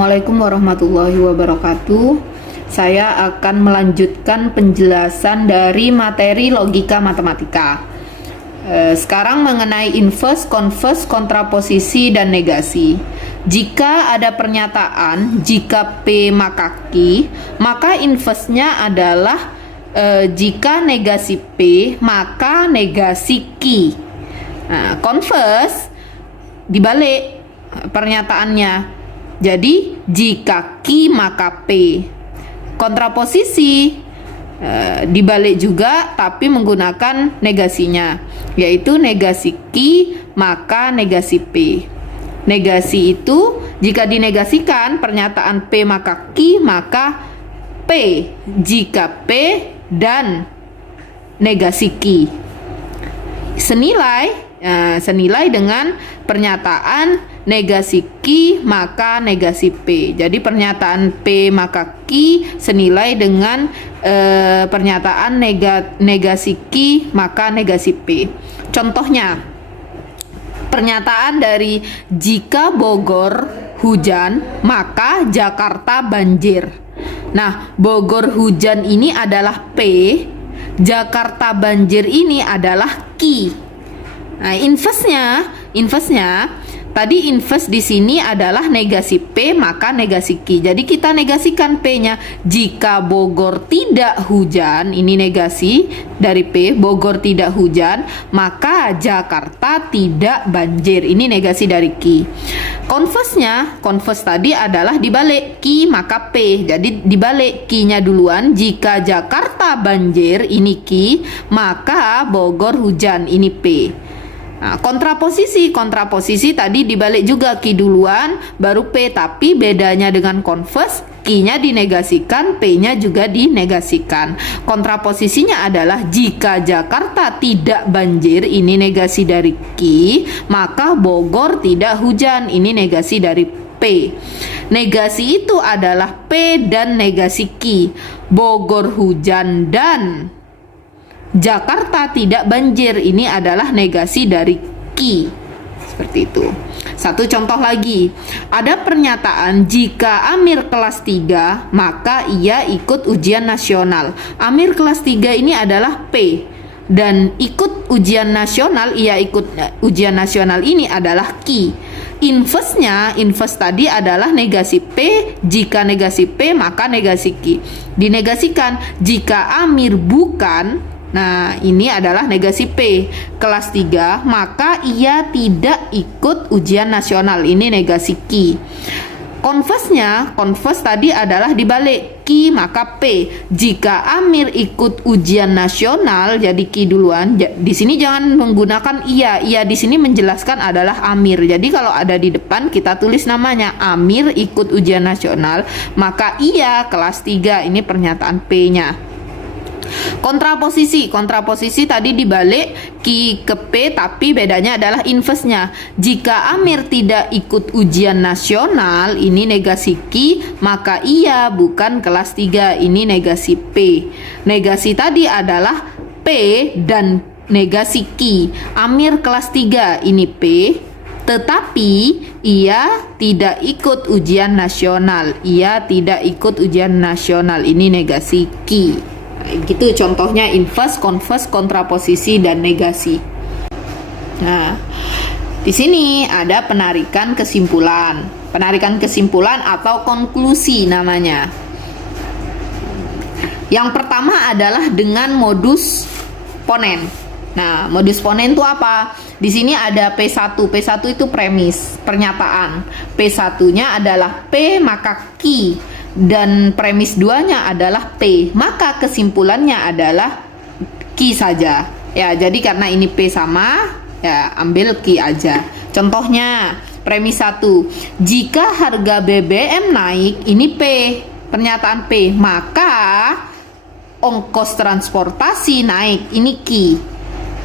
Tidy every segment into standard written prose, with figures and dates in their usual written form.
Assalamualaikum warahmatullahi wabarakatuh. Saya akan melanjutkan penjelasan dari materi logika matematika. Sekarang mengenai inverse, converse, kontraposisi, dan negasi. Jika ada pernyataan jika P maka Q, maka inverse-nya adalah jika negasi P maka negasi Q. Nah, converse dibalik pernyataannya. Jadi jika Q maka P. Kontraposisi dibalik juga tapi menggunakan negasinya, yaitu negasi Q maka negasi P. Negasi itu jika dinegasikan pernyataan P maka Q maka P jika P dan negasi Q. Senilai dengan pernyataan negasi Q maka negasi P. Jadi pernyataan P maka Q senilai dengan pernyataan negasi Q maka negasi P. Contohnya, pernyataan dari jika Bogor hujan maka Jakarta banjir. Nah, Bogor hujan ini adalah P, Jakarta banjir ini adalah Q. Nah, inverse-nya tadi inverse di sini adalah negasi P maka negasi Q. Jadi kita negasikan P-nya. Jika Bogor tidak hujan, ini negasi dari P, Bogor tidak hujan, maka Jakarta tidak banjir. Ini negasi dari Q. Converse tadi adalah dibalik Q maka P. Jadi dibalik Q-nya duluan. Jika Jakarta banjir, ini Q, maka Bogor hujan, ini P. Nah, kontraposisi tadi dibalik juga Q duluan baru P, tapi bedanya dengan converse, Q-nya dinegasikan, P-nya juga dinegasikan. Kontraposisinya adalah jika Jakarta tidak banjir, ini negasi dari Q, maka Bogor tidak hujan, ini negasi dari P. Negasi itu adalah P dan negasi Q. Bogor hujan dan Jakarta tidak banjir, ini adalah negasi dari Q. Seperti itu. Satu contoh lagi. Ada pernyataan jika Amir kelas 3 maka ia ikut ujian nasional. Amir kelas 3 ini adalah P, dan ikut ujian nasional, ia ikut ujian nasional ini adalah Q. Inverse tadi adalah negasi P, jika negasi P maka negasi Q. Dinegasikan jika Amir bukan, nah ini adalah negasi P, kelas 3 maka ia tidak ikut ujian nasional, ini negasi Q. Converse tadi adalah dibalik Q maka P. Jika Amir ikut ujian nasional, jadi Q duluan. Di sini jangan menggunakan ia. Ia di sini menjelaskan adalah Amir. Jadi kalau ada di depan kita tulis namanya Amir ikut ujian nasional, maka ia kelas 3. Ini pernyataan P-nya. Kontraposisi tadi dibalik Q ke P, tapi bedanya adalah inverse-nya. Jika Amir tidak ikut ujian nasional, ini negasi Q, maka ia bukan kelas 3, ini negasi P. Negasi tadi adalah P dan negasi Q. Amir kelas 3 ini P, tetapi ia tidak ikut ujian nasional. Ia tidak ikut ujian nasional, ini negasi Q. Nah, gitu contohnya inverse, converse, kontraposisi, dan negasi. Nah, di sini ada penarikan kesimpulan. Penarikan kesimpulan atau konklusi namanya. Yang pertama adalah dengan modus ponen. Nah, modus ponen itu apa? Di sini ada P1. P1 itu premis, pernyataan. P1-nya adalah P maka Q. Dan premis 2-nya adalah P, maka kesimpulannya adalah Q saja. Ya, jadi karena ini P sama, ya ambil Q aja. Contohnya, premis 1. Jika harga BBM naik, ini P, pernyataan P, maka ongkos transportasi naik, ini Q.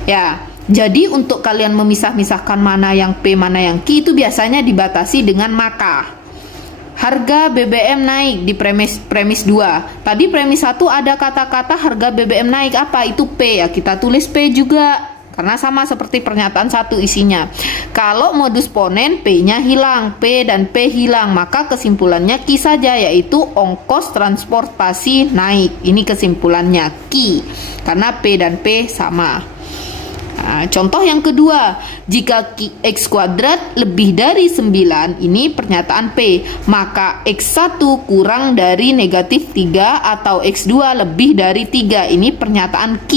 Ya, jadi untuk kalian memisah-misahkan mana yang P, mana yang Q itu biasanya dibatasi dengan maka. Harga BBM naik di premis 2. Tadi premis 1 ada kata-kata harga BBM naik, apa? Itu P, ya kita tulis P juga. karena sama seperti pernyataan 1 isinya. Kalau modus ponen P-nya hilang, P dan P hilang, maka kesimpulannya Q saja, yaitu ongkos transportasi naik. Ini kesimpulannya Q, karena P dan P sama. Nah, contoh yang kedua, jika X kuadrat lebih dari 9, ini pernyataan P, maka X1 kurang dari negatif 3 atau X2 lebih dari 3, ini pernyataan Q.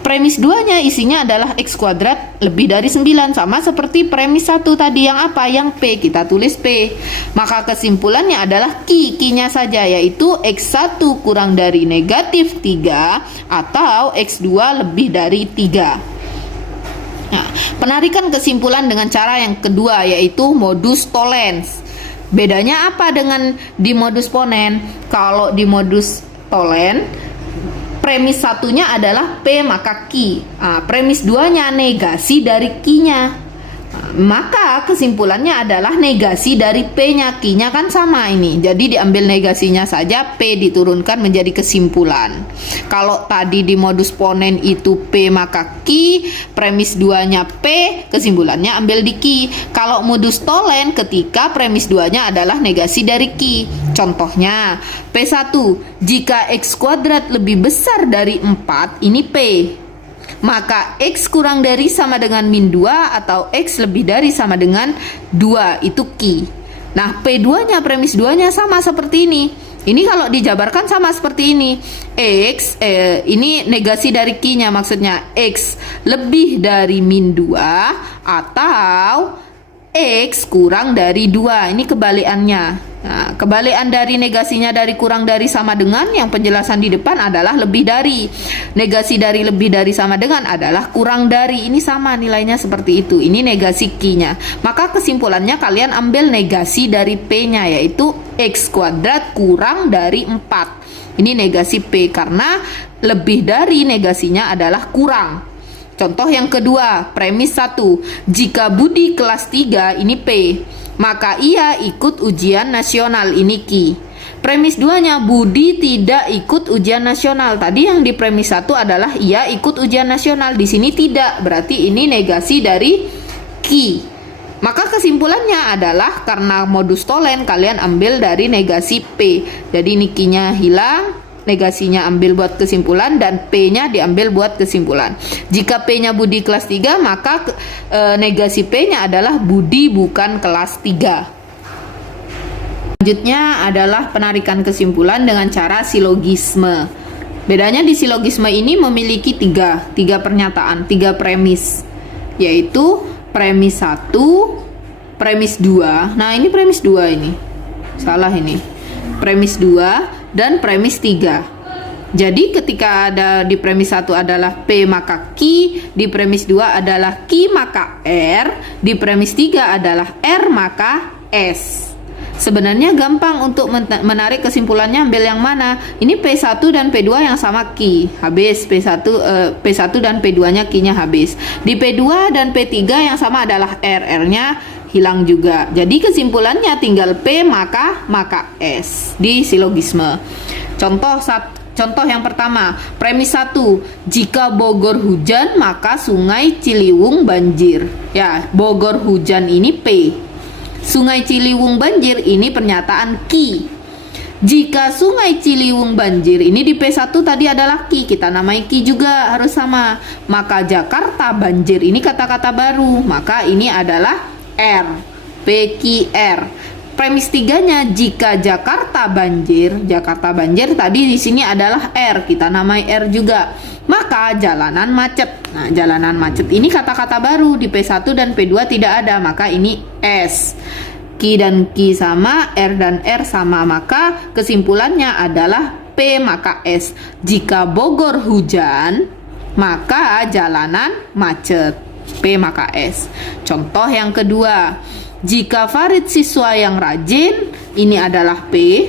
Premis 2-nya isinya adalah X kuadrat lebih dari 9, sama seperti premis 1 tadi yang apa? Yang P, kita tulis P. Maka kesimpulannya adalah Q-nya saja, yaitu X1 kurang dari negatif 3 atau X2 lebih dari 3. Nah, penarikan kesimpulan dengan cara yang kedua, yaitu modus tollens. Bedanya apa dengan di modus ponen? Kalau di modus tollens, premis 1-nya adalah P maka Q. Premis 2-nya negasi dari Q-nya. Maka kesimpulannya adalah negasi dari P-nya. Q-nya kan sama ini. Jadi diambil negasinya saja, P diturunkan menjadi kesimpulan. Kalau tadi di modus ponen itu P maka Q, premis 2-nya P, kesimpulannya ambil di Q. Kalau modus tollens, ketika premis 2-nya adalah negasi dari Q. Contohnya, P1, jika X kuadrat lebih besar dari 4, ini P. Maka X kurang dari sama dengan min 2 atau X lebih dari sama dengan 2, itu Q. Nah, P2-nya, premis 2-nya sama seperti ini. Ini kalau dijabarkan sama seperti ini. X, ini negasi dari Q-nya, maksudnya X lebih dari min 2 atau X kurang dari 2. Ini kebalikannya. Nah, kebalikan dari negasinya dari kurang dari sama dengan, yang penjelasan di depan adalah lebih dari. Negasi dari lebih dari sama dengan adalah kurang dari. Ini sama nilainya seperti itu. Ini negasi Q-nya. Maka kesimpulannya kalian ambil negasi dari P-nya, yaitu X kuadrat kurang dari 4. Ini negasi P, karena lebih dari negasinya adalah kurang. Contoh yang kedua, premis 1. Jika Budi kelas 3, ini P, maka ia ikut ujian nasional, ini Q. Premis 2-nya, Budi tidak ikut ujian nasional. Tadi yang di premis 1 adalah ia ikut ujian nasional, di sini tidak. Berarti ini negasi dari Q. Maka kesimpulannya adalah karena modus tollens, kalian ambil dari negasi P. Jadi ini Q-nya hilang, negasinya ambil buat kesimpulan, dan P-nya diambil buat kesimpulan. Jika P-nya Budi kelas 3, maka negasi P-nya adalah Budi bukan kelas 3. Selanjutnya adalah penarikan kesimpulan dengan cara silogisme. Bedanya di silogisme ini memiliki tiga pernyataan, 3 premis, yaitu premis 1, premis 2. Nah, ini premis 2 ini. Salah ini. Premis 2 dan premis 3. Jadi ketika ada di premis 1 adalah P maka Q, di premis 2 adalah Q maka R, di premis 3 adalah R maka S. Sebenarnya gampang untuk menarik kesimpulannya, ambil yang mana? Ini P1 dan P2 yang sama Q, habis. P1 dan P2-nya Q-nya habis. Di P2 dan P3 yang sama adalah R, R-nya hilang juga. Jadi kesimpulannya tinggal P maka S di silogisme. Contoh yang pertama, premis 1, jika Bogor hujan maka Sungai Ciliwung banjir. Ya, Bogor hujan ini P. Sungai Ciliwung banjir ini pernyataan Q. Jika Sungai Ciliwung banjir, ini di P1 tadi adalah Q, kita namai Q juga, harus sama. Maka Jakarta banjir, ini kata-kata baru, maka ini adalah R, PQR. Premis 3-nya, jika Jakarta banjir tadi di sini adalah R, kita namai R juga. Maka jalanan macet. Nah, jalanan macet ini kata-kata baru, di P1 dan P2 tidak ada, maka ini S. Q dan Q sama, R dan R sama, maka kesimpulannya adalah P maka S. Jika Bogor hujan, maka jalanan macet. P maka S. Contoh yang kedua, jika Farid siswa yang rajin, ini adalah P,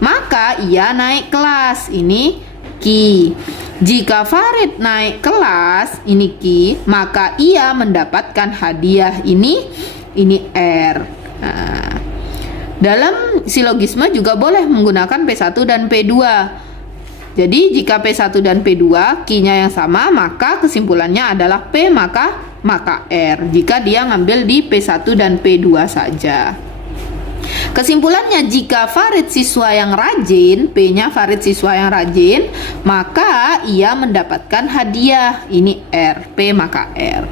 maka ia naik kelas, ini Q. Jika Farid naik kelas, ini Q, maka ia mendapatkan hadiah, ini R. Nah, dalam silogisme juga boleh menggunakan P1 dan P2. Jadi jika P1 dan P2 Q-nya yang sama, maka kesimpulannya adalah P maka R jika dia ngambil di P1 dan P2 saja. Kesimpulannya, jika Farid siswa yang rajin, P-nya Farid siswa yang rajin, maka ia mendapatkan hadiah. Ini R, P maka R.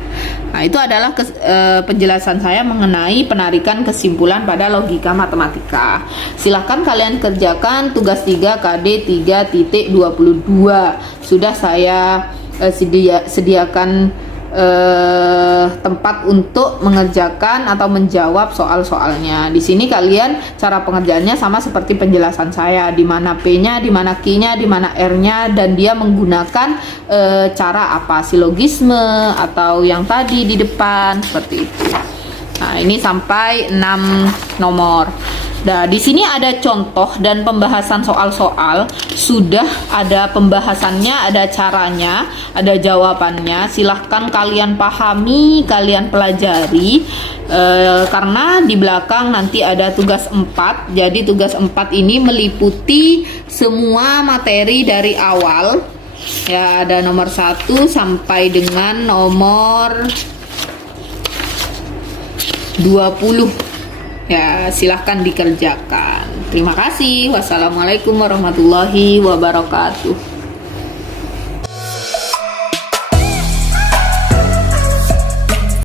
Nah, itu adalah penjelasan saya mengenai penarikan kesimpulan pada logika matematika. Silahkan kalian kerjakan tugas 3 KD 3.22. Sudah saya sediakan tempat untuk mengerjakan atau menjawab soal-soalnya. Di sini kalian cara pengerjaannya sama seperti penjelasan saya, di mana P-nya, di mana Q-nya, di mana R-nya, dan dia menggunakan cara apa, silogisme atau yang tadi di depan seperti itu. Nah, ini sampai 6 nomor. Nah, di sini ada contoh dan pembahasan soal-soal. Sudah ada pembahasannya, ada caranya, ada jawabannya. Silahkan kalian pahami, kalian pelajari. Karena di belakang nanti ada tugas 4. Jadi tugas 4 ini meliputi semua materi dari awal. Ya, ada nomor 1 sampai dengan nomor 20. Ya, silahkan dikerjakan. Terima kasih. Wassalamualaikum warahmatullahi wabarakatuh.